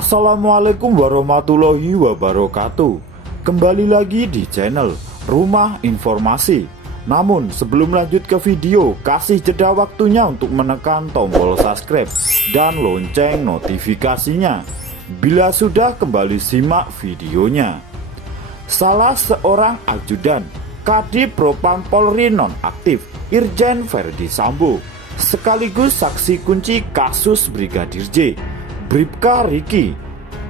Assalamualaikum warahmatullahi wabarakatuh. Kembali lagi di channel Rumah Informasi. Namun sebelum lanjut ke video, kasih jeda waktunya untuk menekan tombol subscribe dan lonceng notifikasinya. Bila sudah, kembali simak videonya. Salah seorang ajudan Kadif Propam Polri nonaktif Irjen Verdi Sambo sekaligus saksi kunci kasus Brigadir J, Bribka Riki,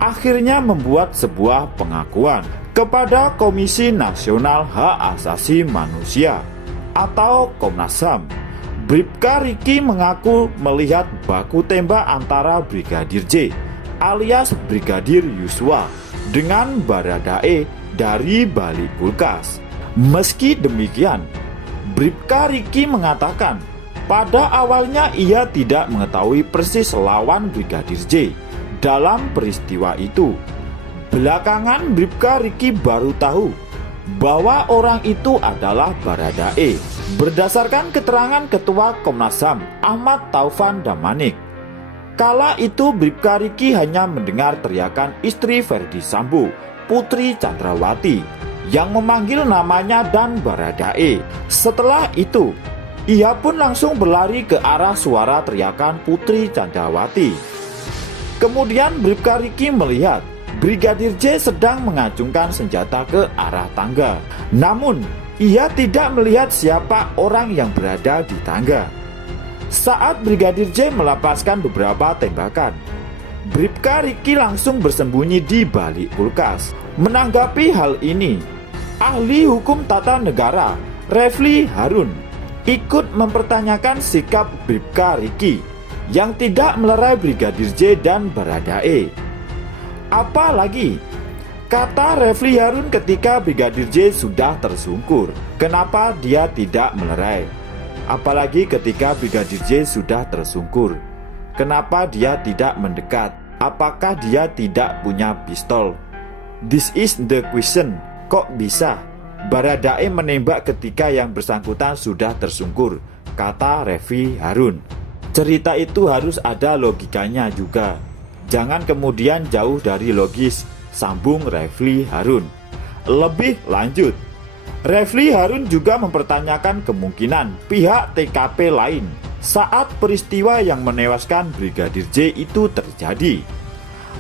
akhirnya membuat sebuah pengakuan kepada Komisi Nasional Hak Asasi Manusia atau Komnas HAM. Bribka Riki mengaku melihat baku tembak antara Brigadir J alias Brigadir Yosua dengan Baradae dari balik kulkas. Meski demikian, Bribka Riki mengatakan pada awalnya ia tidak mengetahui persis lawan Brigadir J dalam peristiwa itu. Belakangan Bribka Riki baru tahu bahwa orang itu adalah Baradae berdasarkan keterangan Ketua Komnas HAM Ahmad Taufan Damanik. Kala itu Bribka Riki hanya mendengar teriakan istri Verdi Sambo, Putri Chandrawati, yang memanggil namanya dan Baradae. Setelah itu ia pun langsung berlari ke arah suara teriakan Putri Chandrawati. Kemudian Bribka Riki melihat Brigadir J sedang mengacungkan senjata ke arah tangga. Namun ia tidak melihat siapa orang yang berada di tangga. Saat Brigadir J melepaskan beberapa tembakan, Bribka Riki langsung bersembunyi di balik kulkas. Menanggapi hal ini, ahli hukum tata negara Refli Harun ikut mempertanyakan sikap Bribka Riki yang tidak melerai Brigadir J dan Baradae. Apalagi, kata Refli Harun, ketika Brigadir J sudah tersungkur, kenapa dia tidak melerai? Apalagi ketika Brigadir J sudah tersungkur, kenapa dia tidak mendekat? Apakah dia tidak punya pistol? This is the question. Kok bisa Baradae menembak ketika yang bersangkutan sudah tersungkur, kata Refli Harun. Cerita itu harus ada logikanya juga. Jangan kemudian jauh dari logis, sambung Refli Harun. Lebih lanjut, Refli Harun juga mempertanyakan kemungkinan pihak TKP lain saat peristiwa yang menewaskan Brigadir J itu terjadi.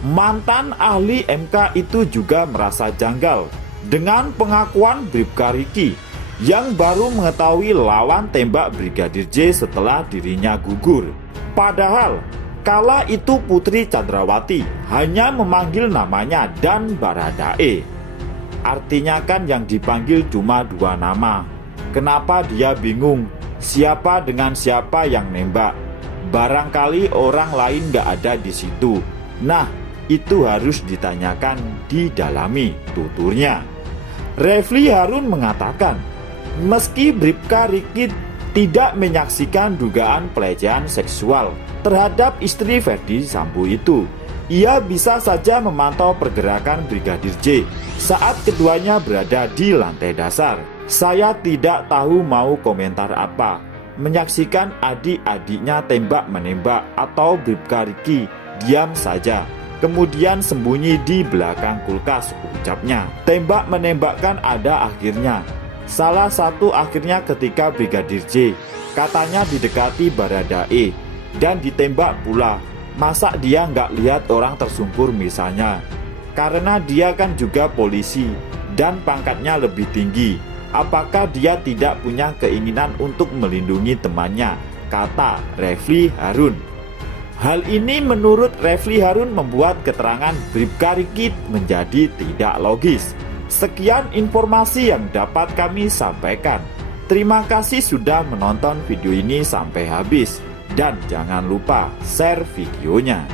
Mantan ahli MK itu juga merasa janggal dengan pengakuan Bribka Riki yang baru mengetahui lawan tembak Brigadir J setelah dirinya gugur. Padahal kala itu Putri Chandrawati hanya memanggil namanya dan Baradae. Artinya kan yang dipanggil cuma dua nama. Kenapa dia bingung siapa dengan siapa yang nembak? Barangkali orang lain gak ada di situ. Nah, itu harus ditanyakan, didalami, tuturnya. Refli Harun mengatakan, meski Bribka Riki tidak menyaksikan dugaan pelecehan seksual terhadap istri Verdi Sambo itu, ia bisa saja memantau pergerakan Brigadir J saat keduanya berada di lantai dasar. Saya tidak tahu mau komentar apa, menyaksikan adik-adiknya tembak-menembak atau Bribka Riki diam saja, kemudian sembunyi di belakang kulkas, ucapnya. Tembak menembakkan ada akhirnya. Salah satu akhirnya ketika Brigadir J katanya didekati Baradae dan ditembak pula. Masa dia nggak lihat orang tersungkur misalnya? Karena dia kan juga polisi dan pangkatnya lebih tinggi. Apakah dia tidak punya keinginan untuk melindungi temannya? Kata Refli Harun. Hal ini menurut Refli Harun membuat keterangan Bribka Riki menjadi tidak logis. Sekian informasi yang dapat kami sampaikan. Terima kasih sudah menonton video ini sampai habis. Dan jangan lupa share videonya.